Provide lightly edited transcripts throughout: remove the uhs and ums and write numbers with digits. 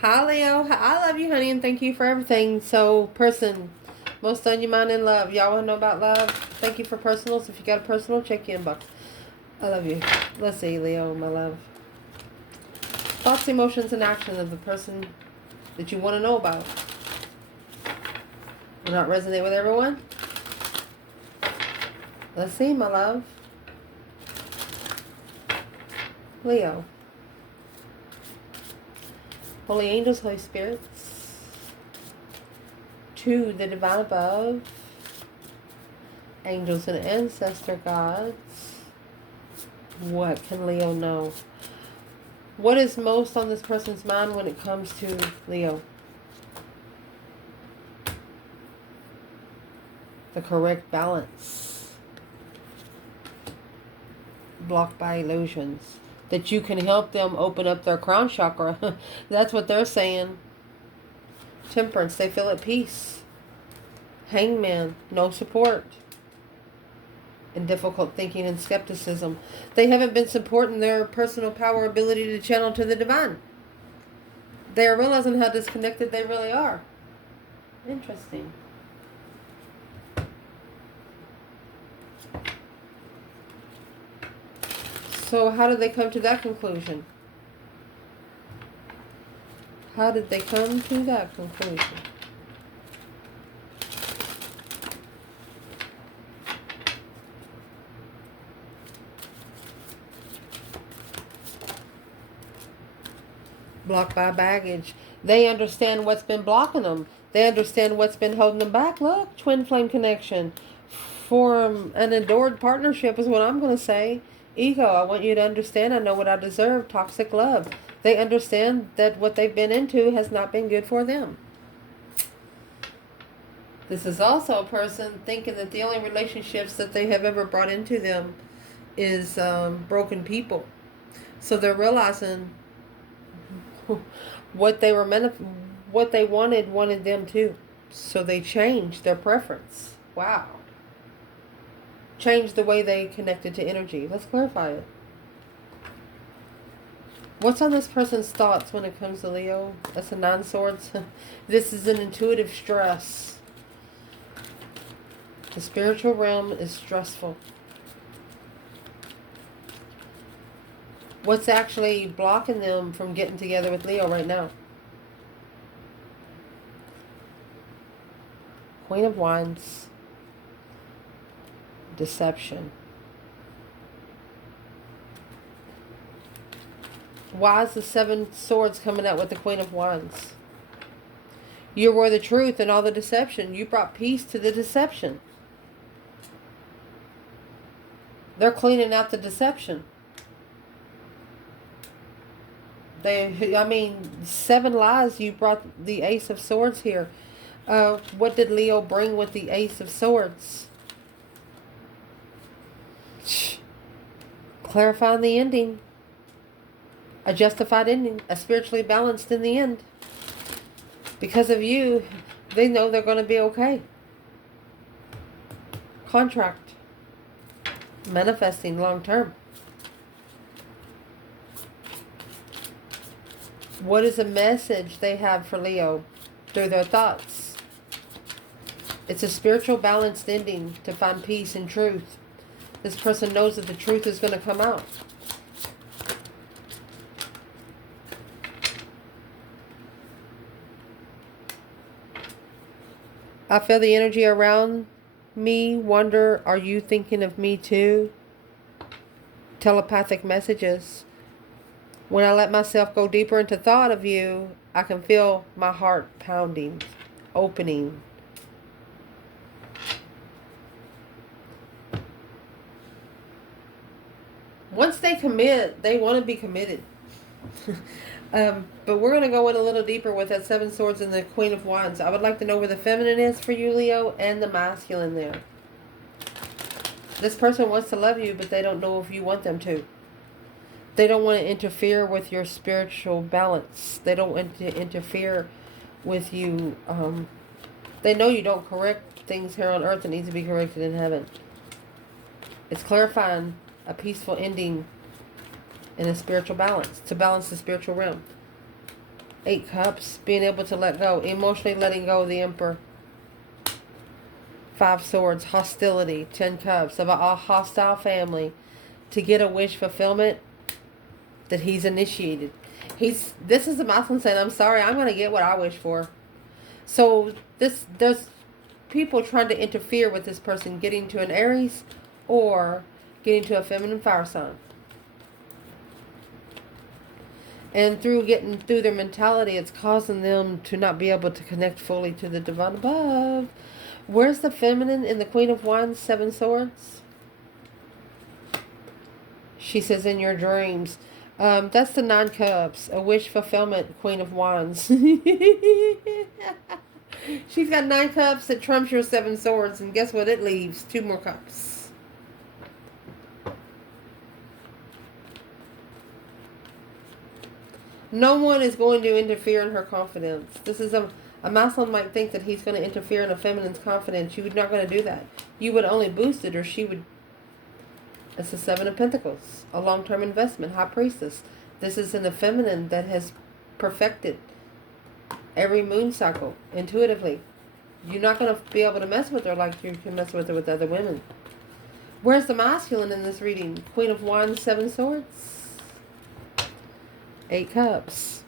Hi, Leo. I love you, honey, and thank you for everything. So, person, most on your mind in love. Y'all want to know about love? Thank you for personals. If you got a personal, check your inbox. I love you. Let's see, Leo, my love. Thoughts, emotions, and actions of the person that you want to know about. Will not resonate with everyone? Let's see, my love. Leo. Holy angels, Holy spirits. To the divine above. Angels and ancestor gods. What can Leo know? What is most on this person's mind when it comes to Leo? The correct balance. Blocked by illusions. That you can help them open up their crown chakra. That's what they're saying. Temperance, they feel at peace. Hangman, no support. And difficult thinking and skepticism. They haven't been supporting their personal power ability to channel to the divine. They are realizing how disconnected they really are. Interesting. So how did they come to that conclusion? How did they come to that conclusion? Blocked by baggage. They understand what's been blocking them. They understand what's been holding them back. Look, twin flame connection. Form an adored partnership is what I'm going to say. Ego, I want you to understand I know what I deserve. Toxic love. They understand that what they've been into has not been good for them. This is also a person thinking that the only relationships that they have ever brought into them is broken people. So they're realizing what they were meant, what they wanted them to. So they changed their preference. Wow. Changed the way they connected to energy. Let's clarify it. What's on this person's thoughts when it comes to Leo? That's a 9 swords. This is an intuitive stress. The spiritual realm is stressful. What's actually blocking them from getting together with Leo right now? Queen of Wands. Deception. Why is the 7 swords coming out with the Queen of Wands? You were the truth in all the deception. You brought peace to the deception. They're cleaning out the deception. 7 lies. You brought the Ace of Swords here. What did Leo bring with the Ace of Swords? Clarifying the ending. A justified ending. A spiritually balanced in the end. Because of you, they know they're going to be okay. Contract. Manifesting long term. What is the message they have for Leo through their thoughts? It's a spiritual balanced ending to find peace and truth. This person knows that the truth is going to come out. I feel the energy around me. Wonder, are you thinking of me too? Telepathic messages. When I let myself go deeper into thought of you, I can feel my heart pounding, opening. Once they commit, they want to be committed. But we're going to go in a little deeper with that 7 swords and the Queen of Wands. I would like to know where the feminine is for you, Leo, and the masculine there. This person wants to love you, but they don't know if you want them to. They don't want to interfere with your spiritual balance. They don't want to interfere with you. They know you don't correct things here on earth that needs to be corrected in heaven. It's clarifying a peaceful ending in a spiritual balance, to balance the spiritual realm. 8 Cups, being able to let go, emotionally letting go of the Emperor. 5 Swords, hostility. 10 Cups, of a hostile family, to get a wish fulfillment that he's initiated. This is the masculine saying, I'm sorry, I'm going to get what I wish for. So there's people trying to interfere with this person getting to an Aries or getting to a feminine fire sign. And through getting through their mentality, it's causing them to not be able to connect fully to the divine above. Where's the feminine in the Queen of Wands, 7 Swords? She says, in your dreams. That's the 9 Cups, a wish fulfillment, Queen of Wands. She's got 9 Cups that trumps your 7 Swords, and guess what it leaves? 2 more cups. No one is going to interfere in her confidence. This is a masculine might think that he's going to interfere in a feminine's confidence. You would not going to do that. You would only boost it, or she would. It's the 7 of Pentacles, a long-term investment, High Priestess. This is in the feminine that has perfected every moon cycle intuitively. You're not going to be able to mess with her like you can mess with her with other women. Where's the masculine in this reading? Queen of Wands, 7 Swords. 8 Cups.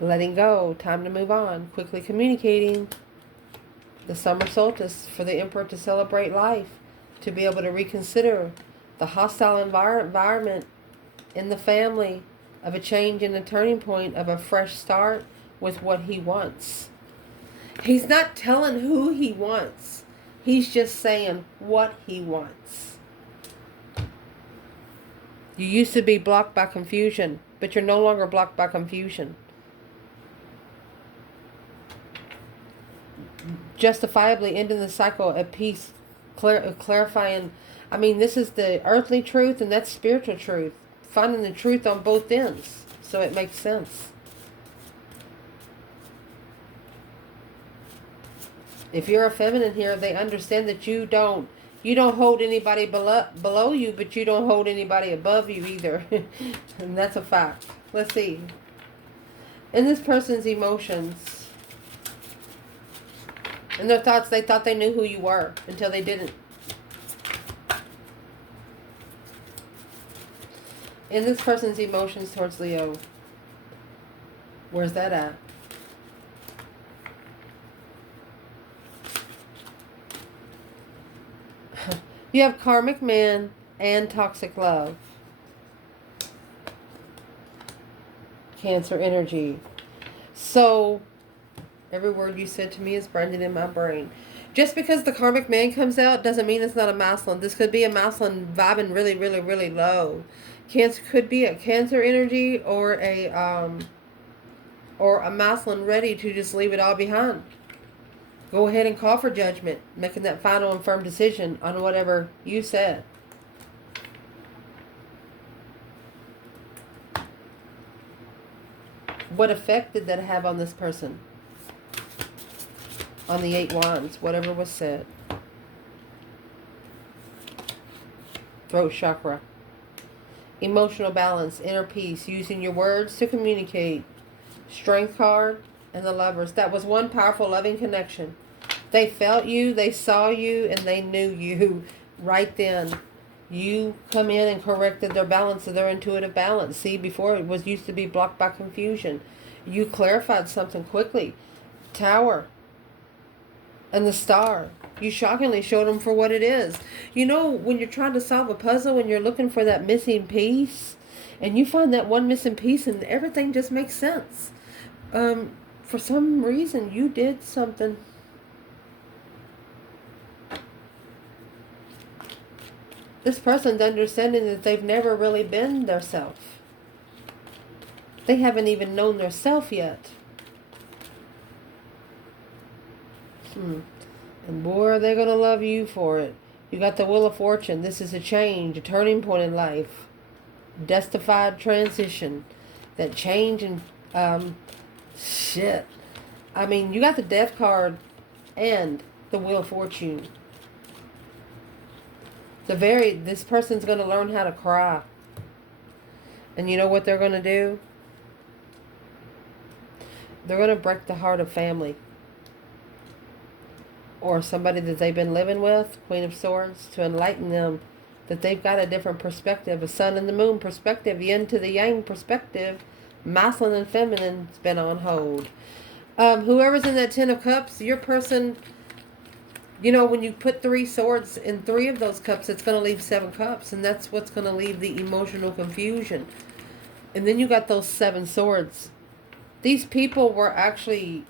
Letting go. Time to move on. Quickly communicating. The summer solstice for the Emperor to celebrate life. To be able to reconsider the hostile environment in the family of a change and a turning point of a fresh start with what he wants. He's not telling who he wants. He's just saying what he wants. You used to be blocked by confusion, but you're no longer blocked by confusion. Justifiably ending the cycle at peace, clarifying. I mean, this is the earthly truth and that's spiritual truth. Finding the truth on both ends, so it makes sense. If you're a feminine here, they understand that you don't hold anybody below you, but you don't hold anybody above you either. And that's a fact. Let's see. In this person's emotions and their thoughts, they thought they knew who you were until they didn't. In this person's emotions towards Leo, where's that at? You have karmic man and toxic love. Cancer energy. So, every word you said to me is branded in my brain. Just because the karmic man comes out doesn't mean it's not a masculine. This could be a masculine vibing really, really, really low. Cancer could be a Cancer energy or a masculine ready to just leave it all behind. Go ahead and call for judgment, making that final and firm decision on whatever you said. What effect did that have on this person? On the 8 Wands, whatever was said. Throat chakra. Emotional balance, inner peace, using your words to communicate. Strength card and the Lovers. That was one powerful loving connection. They felt you, they saw you, and they knew you right then. You come in and corrected their balance of their intuitive balance. See, before it was used to be blocked by confusion. You clarified something quickly. Tower and the Star. You shockingly showed them for what it is. You know, when you're trying to solve a puzzle and you're looking for that missing piece, and you find that one missing piece and everything just makes sense. For some reason, you did something. This person's understanding that they've never really been their self. They haven't even known their self yet. And boy, are they going to love you for it. You got the Wheel of Fortune. This is a change, a turning point in life. Justified transition. That change and shit. I mean, you got the Death card and the Wheel of Fortune. This person's going to learn how to cry. And you know what they're going to do? They're going to break the heart of family. Or somebody that they've been living with, Queen of Swords, to enlighten them that they've got a different perspective, a sun and the moon perspective, yin to the yang perspective, masculine and feminine's been on hold. Whoever's in that 10 of Cups, your person, you know, when you put 3 swords in 3 of those cups, it's going to leave 7 cups, and that's what's going to leave the emotional confusion. And then you got those 7 swords. These people were actually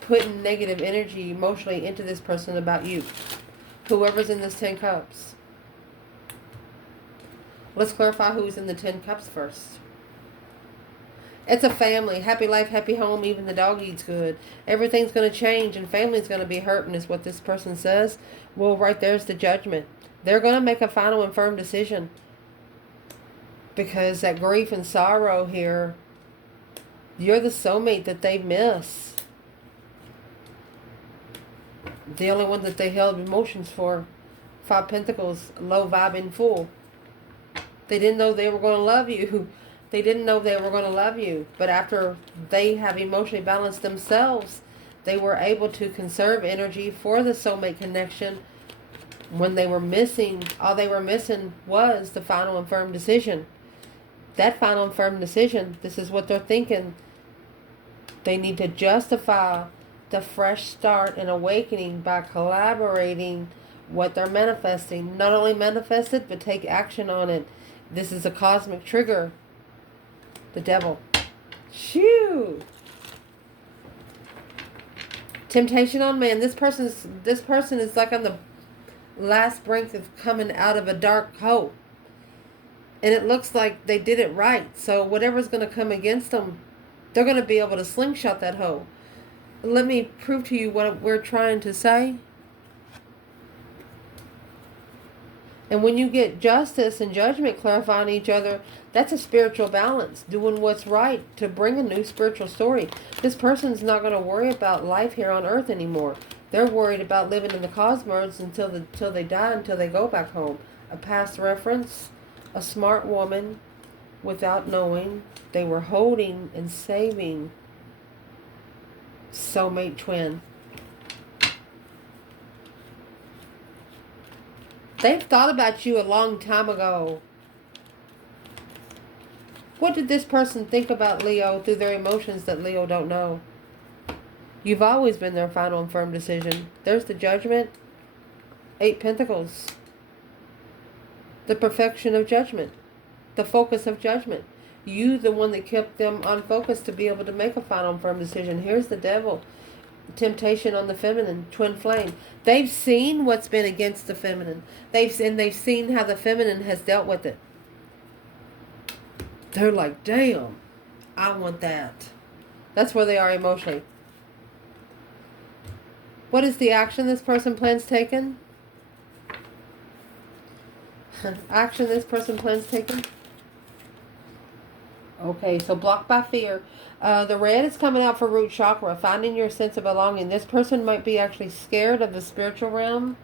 putting negative energy emotionally into this person about you. Whoever's in this 10 cups. Let's clarify who's in the 10 cups first. It's a family. Happy life, happy home. Even the dog eats good. Everything's going to change and family's going to be hurting is what this person says. Well, right there's the judgment. They're going to make a final and firm decision. Because that grief and sorrow here, you're the soulmate that they miss. The only one that they held emotions for. 5 Pentacles, low vibing fool. They didn't know they were going to love you. They didn't know they were going to love you. But after they have emotionally balanced themselves, they were able to conserve energy for the soulmate connection. When they were missing, all they were missing was the final and firm decision. That final and firm decision, this is what they're thinking. They need to justify the fresh start and awakening by collaborating what they're manifesting. Not only manifest it, but take action on it. This is a cosmic trigger. The devil. Shoo! Temptation on man. This person is like on the last brink of coming out of a dark hole. And it looks like they did it right. So whatever's going to come against them, they're going to be able to slingshot that hole. Let me prove to you what we're trying to say. And when you get justice and judgment clarifying each other, that's a spiritual balance. Doing what's right to bring a new spiritual story. This person's not going to worry about life here on earth anymore. They're worried about living in the cosmos until they die, until they go back home. A past reference, a smart woman, without knowing, they were holding and saving soulmate twin. They've thought about you a long time ago. What did this person think about Leo through their emotions that Leo don't know? You've always been their final and firm decision. There's the judgment. 8 Pentacles. The perfection of judgment. The focus of judgment. You, the one that kept them on focus to be able to make a final and firm decision. Here's the devil. Temptation on the feminine. Twin flame. They've seen what's been against the feminine. They've seen how the feminine has dealt with it. They're like, damn, I want that. That's where they are emotionally. What is the action this person plans taking? Action this person plans taking? Okay, so blocked by fear. The red is coming out for root chakra, finding your sense of belonging. This person might be actually scared of the spiritual realm,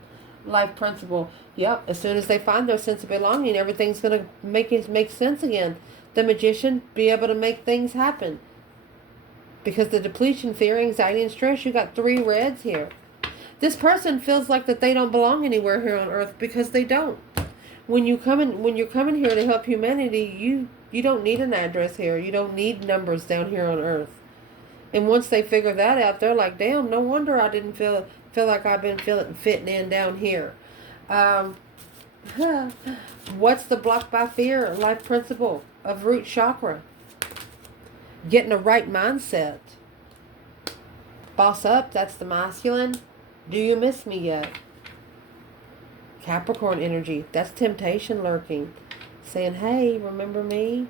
life principle. Yep, as soon as they find their sense of belonging, everything's going to make sense again. The magician, be able to make things happen. Because the depletion, fear, anxiety, and stress, you got 3 reds here. This person feels like that they don't belong anywhere here on earth because they don't. When you're coming here to help humanity, you don't need an address here. You don't need numbers down here on earth. And once they figure that out, they're like, damn, no wonder I didn't feel like I've been fitting in down here. What's the block by fear life principle of root chakra? Getting a right mindset. Boss up, that's the masculine. Do you miss me yet? Capricorn energy, that's temptation lurking. Saying, hey, remember me?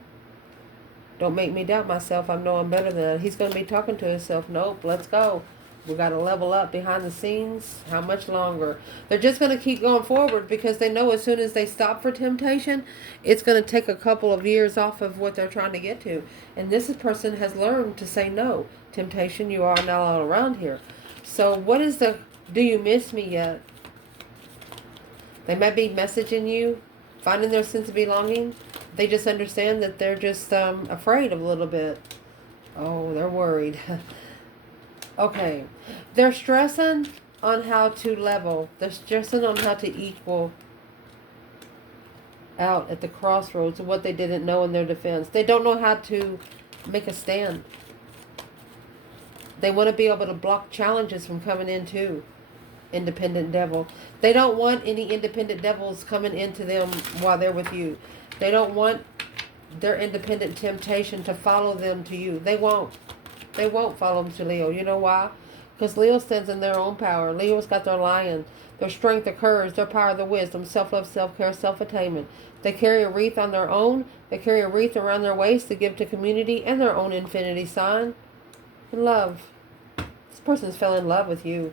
Don't make me doubt myself. I know I'm better than that. He's going to be talking to himself. Nope, let's go. We got to level up behind the scenes. How much longer? They're just going to keep going forward because they know as soon as they stop for temptation, it's going to take a couple of years off of what they're trying to get to. And this person has learned to say no. Temptation, you are not all around here. So what is the, do you miss me yet? They might be messaging you, finding their sense of belonging. They just understand that they're just afraid a little bit. Oh, they're worried. Okay. They're stressing on how to level. They're stressing on how to equal out at the crossroads of what they didn't know in their defense. They don't know how to make a stand. They want to be able to block challenges from coming in too. Independent devil. They don't want any independent devils coming into them while they're with you. They don't want their independent temptation to follow them to you. They won't. They won't follow them to Leo. You know why? Because Leo stands in their own power. Leo's got their lion, their strength, their courage, their power, their wisdom, self-love, self-care, self-attainment. They carry a wreath on their own. They carry a wreath around their waist to give to community and their own infinity sign. And love. This person's fell in love with you.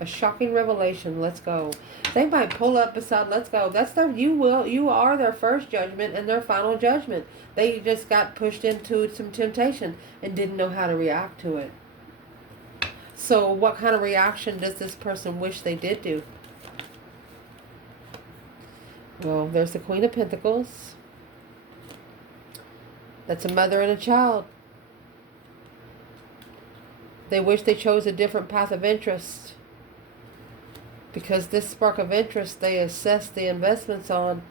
A shocking revelation. Let's go. They might pull up beside let's go. That's their you are their first judgment and their final judgment. They just got pushed into some temptation and didn't know how to react to it. So what kind of reaction does this person wish they did do? Well, there's the Queen of Pentacles. That's a mother and a child. They wish they chose a different path of interest. Because this spark of interest they assessed the investments on,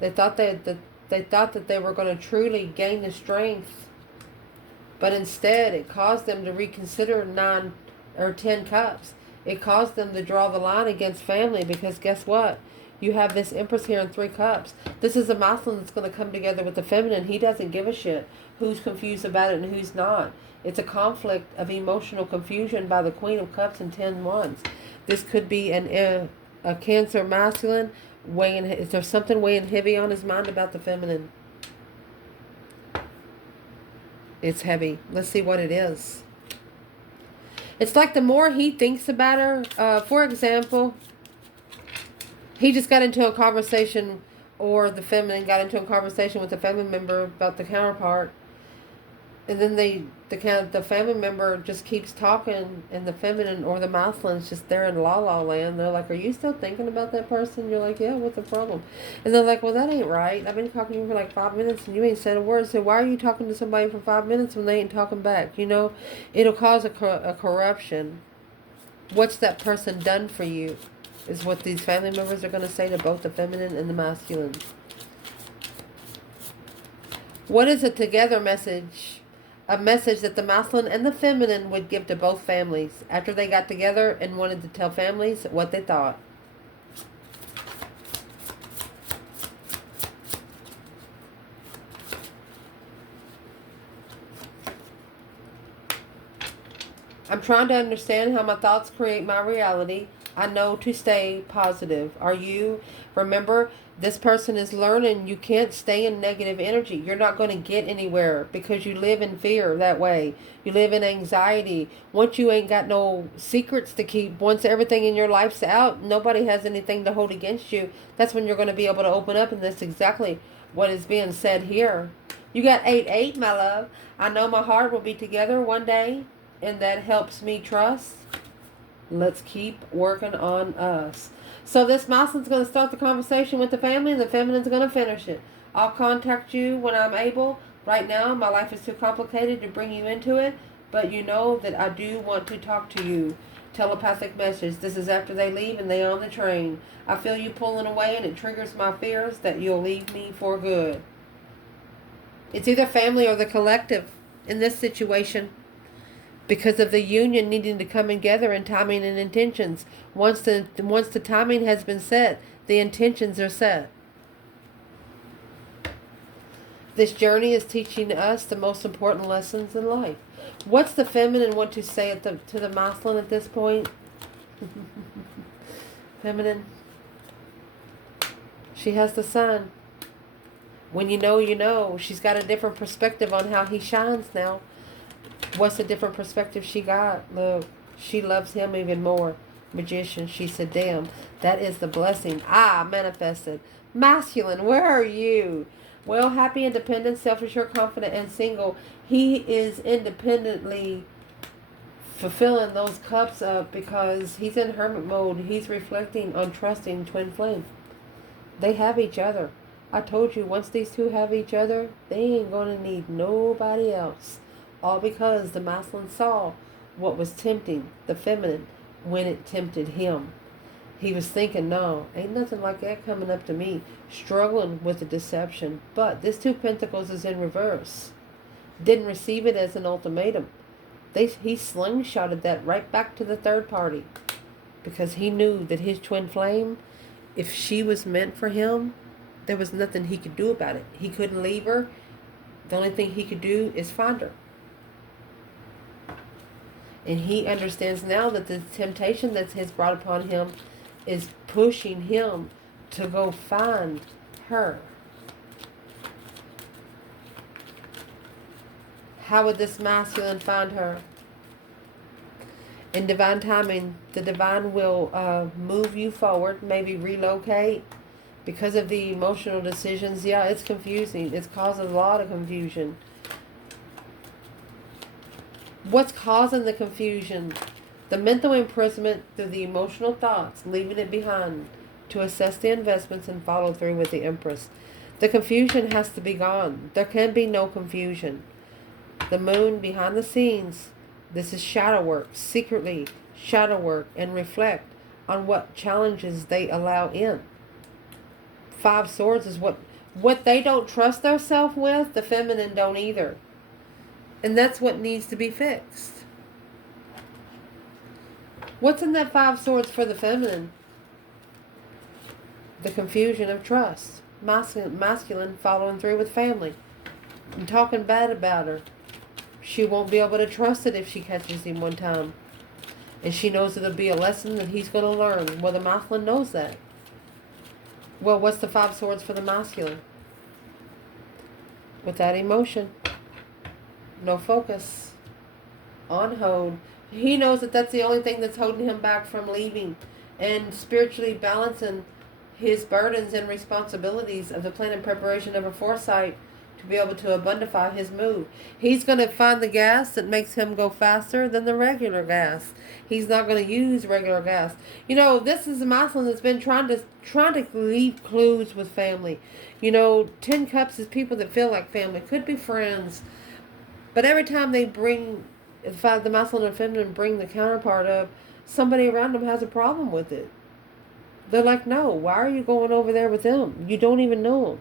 they thought that they were going to truly gain the strength, but instead it caused them to reconsider 9 or 10 cups. It caused them to draw the line against family, because guess what? You have this Empress here in 3 cups. This is a masculine that's going to come together with the feminine. He doesn't give a shit who's confused about it and who's not. It's a conflict of emotional confusion by the Queen of Cups and 10 Wands. This could be a Cancer masculine weighing. Is there something weighing heavy on his mind about the feminine? It's heavy. Let's see what it is. It's like the more he thinks about her, for example, he just got into a conversation, or the feminine got into a conversation with a family member about the counterpart. And then the family member just keeps talking, and the feminine or the masculine's just there in la-la land. They're like, are you still thinking about that person? You're like, yeah, what's the problem? And they're like, well, that ain't right. I've been talking to you for like 5 minutes, and you ain't said a word. So why are you talking to somebody for 5 minutes when they ain't talking back? You know, it'll cause a corruption. What's that person done for you is what these family members are going to say to both the feminine and the masculine. What is a together message? A message that the masculine and the feminine would give to both families after they got together and wanted to tell families what they thought. I'm trying to understand how my thoughts create my reality. I know to stay positive. Are you? Remember, this person is learning you can't stay in negative energy. You're not going to get anywhere because you live in fear that way. You live in anxiety. Once you ain't got no secrets to keep, once everything in your life's out, nobody has anything to hold against you. That's when you're going to be able to open up, and that's exactly what is being said here. You got 8-8, my love. I know my heart will be together one day, and that helps me trust. Let's keep working on us. So this masculine's going to start the conversation with the family, and the feminine's going to finish it. I'll contact you when I'm able. Right now, my life is too complicated to bring you into it, but you know that I do want to talk to you. Telepathic message. This is after they leave and they're on the train. I feel you pulling away, and it triggers my fears that you'll leave me for good. It's either family or the collective in this situation, because of the union needing to come together in timing and intentions. Once the timing has been set, the intentions are set. This journey is teaching us the most important lessons in life. What's the feminine want to say to the masculine at this point? Feminine. She has the sun. When you know, you know. She's got a different perspective on how he shines now. What's the different perspective she got? Look, she loves him even more. Magician, she said, damn, that is the blessing I manifested. Masculine, where are you? Well, happy, independent, self-assured, confident, and single. He is independently fulfilling those cups up because he's in hermit mode. He's reflecting on trusting twin flame. They have each other. I told you, once these two have each other, they ain't going to need nobody else. All because the masculine saw what was tempting the feminine when it tempted him. He was thinking, no, ain't nothing like that coming up to me, struggling with the deception. But this Two of Pentacles is in reverse. Didn't receive it as an ultimatum. He slingshotted that right back to the third party. Because he knew that his twin flame, if she was meant for him, there was nothing he could do about it. He couldn't leave her. The only thing he could do is find her. And he understands now that the temptation that has brought upon him is pushing him to go find her. How would this masculine find her? In divine timing, the divine will move you forward, maybe relocate. Because of the emotional decisions, yeah, it's confusing. It's causing a lot of confusion. What's causing the confusion? The mental imprisonment through the emotional thoughts, leaving it behind to assess the investments and follow through with the Empress. The confusion has to be gone. There can be no confusion. The moon behind the scenes. This is shadow work, secretly shadow work, and reflect on what challenges they allow in. Five Swords is what they don't trust themselves with, the feminine don't either. And that's what needs to be fixed. What's in that Five Swords for the feminine? The confusion of trust. Masculine following through with family. And talking bad about her. She won't be able to trust it if she catches him one time. And she knows it'll be a lesson that he's going to learn. Well, the masculine knows that. Well, what's the Five Swords for the masculine? Without emotion. No focus. On hold. He knows that that's the only thing that's holding him back from leaving. And spiritually balancing his burdens and responsibilities of the plan and preparation of a foresight to be able to abundify his move. He's going to find the gas that makes him go faster than the regular gas. He's not going to use regular gas. You know, this is a masculine that's been trying to leave clues with family. You know, 10 Cups is people that feel like family. Could be friends. But every time they bring, the masculine and feminine bring the counterpart up, somebody around them has a problem with it. They're like, no, why are you going over there with them? You don't even know them.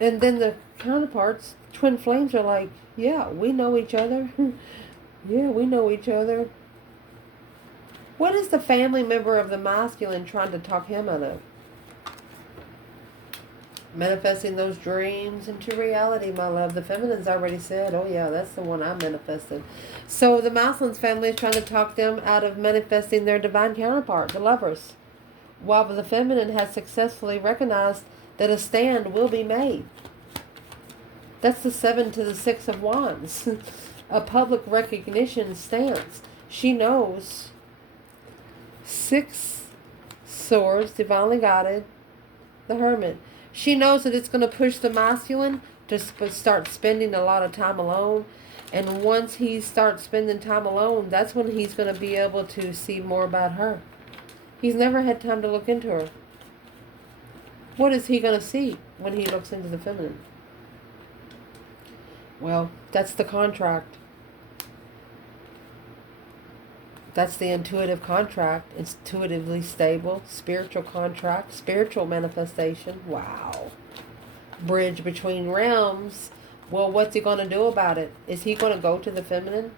And then the counterparts, twin flames, are like, yeah, we know each other. Yeah, we know each other. What is the family member of the masculine trying to talk him out of? Manifesting those dreams into reality, my love. The feminine's already said, oh yeah, that's the one I manifested. So the masculine's family is trying to talk them out of manifesting their divine counterpart, the lovers. While the feminine has successfully recognized that a stand will be made. That's the 7 to the 6 of Wands. A public recognition stance. She knows. 6 Swords, divinely guided. The Hermit. She knows that it's going to push the masculine to start spending a lot of time alone. And once he starts spending time alone, that's when he's going to be able to see more about her. He's never had time to look into her. What is he going to see when he looks into the feminine? Well, that's the contract. That's the intuitive contract. Intuitively stable. Spiritual contract. Spiritual manifestation. Wow. Bridge between realms. Well, what's he going to do about it? Is he going to go to the feminine?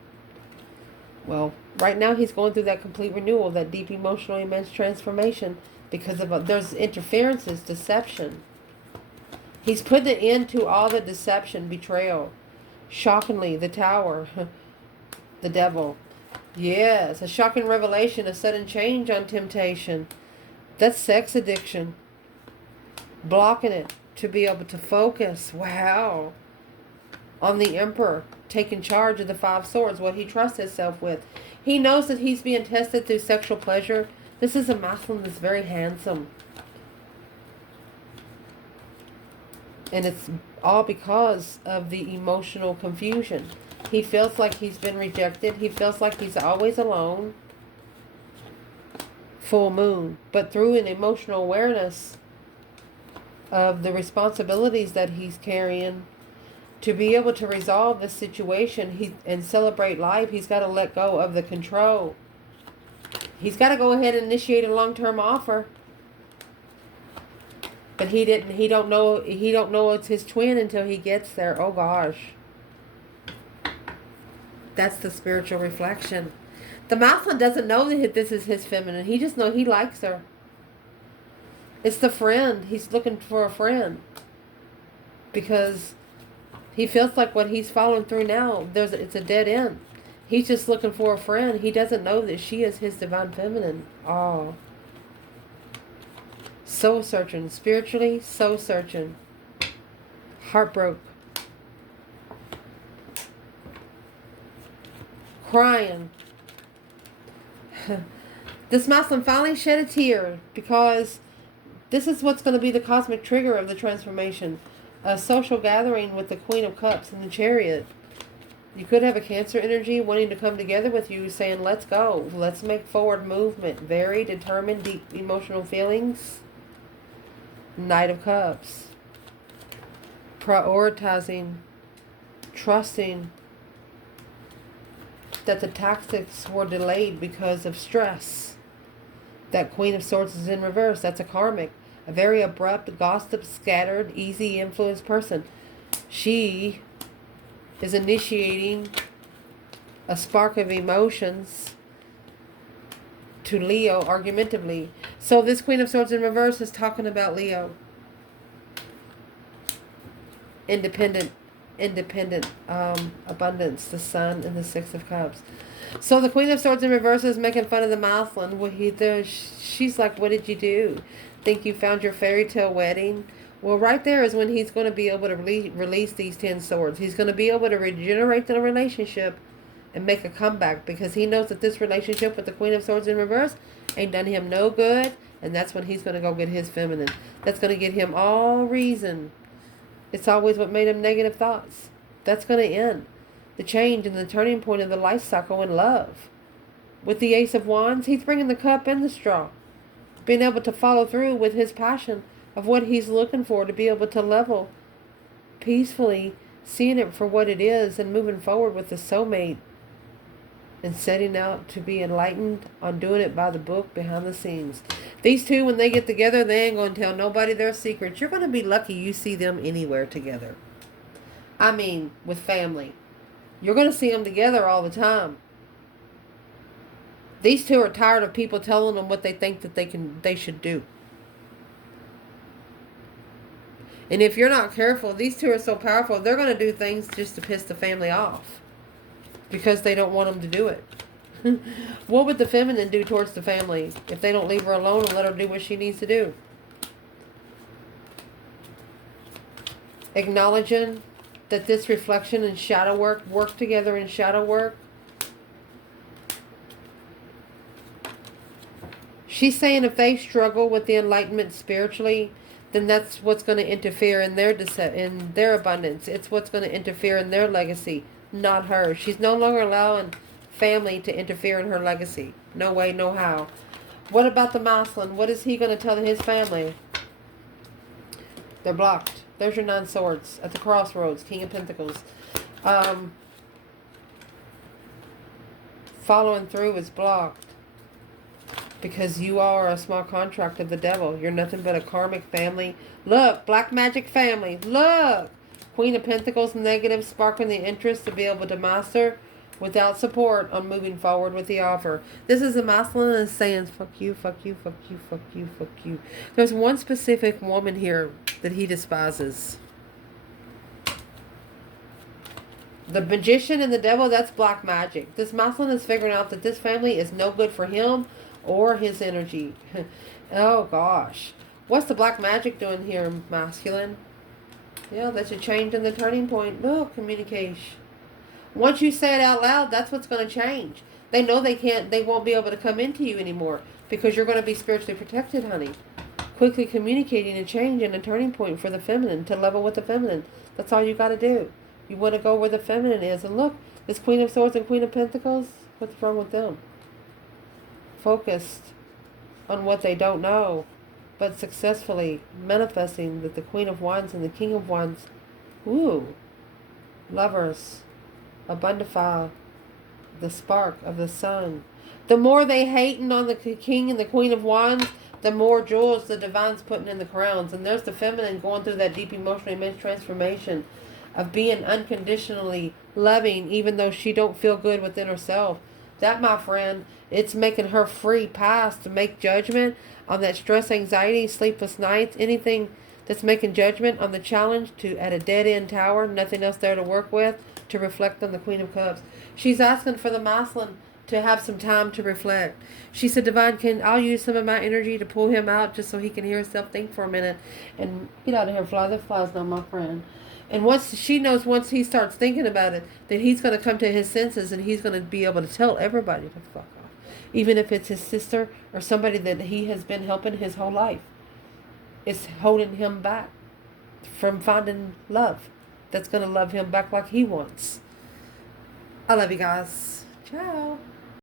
Well, right now he's going through that complete renewal, that deep emotional immense transformation because of there's interferences, deception. He's putting an end to all the deception, betrayal. Shockingly, the Tower, the devil. Yes, a shocking revelation, a sudden change on temptation. That's sex addiction. Blocking it to be able to focus. Wow. On the Emperor, taking charge of the 5 Swords, what he trusts himself with. He knows that he's being tested through sexual pleasure. This is a masculine that's very handsome. And it's all because of the emotional confusion. He feels like he's been rejected. He feels like he's always alone. Full moon. But through an emotional awareness of the responsibilities that he's carrying, To be able to resolve this situation and celebrate life, he's got to let go of the control. He's got to go ahead and initiate a long-term offer. But he don't know it's his twin until he gets there. Oh gosh. That's the spiritual reflection. The masculine doesn't know that this is his feminine. He just knows he likes her. It's the friend. He's looking for a friend. Because he feels like what he's following through now, it's a dead end. He's just looking for a friend. He doesn't know that she is his divine feminine. Oh. Soul searching. Spiritually, soul searching. Heartbroken. Crying. This masculine finally shed a tear because this is what's going to be the cosmic trigger of the transformation. A social gathering with the Queen of Cups and the Chariot. You could have a Cancer energy wanting to come together with you, saying, let's go. Let's make forward movement. Very determined, deep emotional feelings. Knight of Cups. Prioritizing. Trusting that the tactics were delayed because of stress. That Queen of Swords is in reverse. That's a karmic. A very abrupt, gossip, scattered, easy influence person. She is initiating a spark of emotions to Leo argumentatively. So this Queen of Swords in reverse is talking about Leo. Independent abundance, the Sun and the Six of Cups. So the Queen of Swords in reverse is making fun of the masculine. She's like, what did you do? Think you found your fairy tale wedding? Well, right there is when he's going to be able to release these 10 swords. He's going to be able to regenerate the relationship and make a comeback, because he knows that this relationship with the Queen of Swords in reverse ain't done him no good, and that's when he's going to go get his feminine. That's going to get him all reason. It's always what made him negative thoughts. That's going to end. The change and the turning point of the life cycle in love. With the Ace of Wands, he's bringing the cup and the straw. Being able to follow through with his passion of what he's looking for, to be able to level peacefully, seeing it for what it is and moving forward with the soulmate and setting out to be enlightened on doing it by the book behind the scenes. These two, when they get together, they ain't going to tell nobody their secrets. You're going to be lucky you see them anywhere together. I mean, with family. You're going to see them together all the time. These two are tired of people telling them what they think that they should do. And if you're not careful, these two are so powerful, they're going to do things just to piss the family off. Because they don't want them to do it. What would the feminine do towards the family if they don't leave her alone and let her do what she needs to do? Acknowledging that this reflection and shadow work together in shadow work. She's saying if they struggle with the enlightenment spiritually, then that's what's going to interfere in their abundance. It's what's going to interfere in their legacy, not her. She's no longer allowing family to interfere in her legacy. No way, no how. What about the masculine? What is he going to tell his family? They're blocked. There's your 9 swords at the crossroads. King of Pentacles. Following through is blocked. Because you are a small contract of the devil. You're nothing but a karmic family. Look, black magic family. Look. Queen of Pentacles, negative, sparking the interest to be able to master without support on moving forward with the offer. This is a masculine that's saying, fuck you, fuck you, fuck you, fuck you, fuck you. There's one specific woman here that he despises. The magician and the devil, that's black magic. This masculine is figuring out that this family is no good for him or his energy. Oh gosh. What's the black magic doing here, masculine? Yeah, that's a change in the turning point. Look, communication. Once you say it out loud, that's what's going to change. They know they won't be able to come into you anymore because you're going to be spiritually protected, honey. Quickly communicating a change and a turning point for the feminine, to level with the feminine. That's all you got to do. You want to go where the feminine is. And look, this Queen of Swords and Queen of Pentacles, what's wrong with them? Focused on what they don't know, but successfully manifesting that the Queen of Wands and the King of Wands, ooh, Lovers. Abundify. The spark of the sun. The more they hating on the king and the queen of wands, the more jewels the divine's putting in the crowns. And there's the feminine going through that deep emotional immense transformation of being unconditionally loving, even though she don't feel good within herself. That, my friend, it's making her free pass to make judgment on that stress, anxiety, sleepless nights, anything that's making judgment on the challenge to at a dead end tower, nothing else there to work with, to reflect on the Queen of Cups. She's asking for the masculine to have some time to reflect. She said, Divine, I'll use some of my energy to pull him out just so he can hear himself think for a minute and get out of here, fly. That fly's not my friend. And once she knows, once he starts thinking about it, that he's going to come to his senses and he's going to be able to tell everybody to fuck off. Even if it's his sister or somebody that he has been helping his whole life. It's holding him back from finding love that's going to love him back like he wants. I love you guys. Ciao.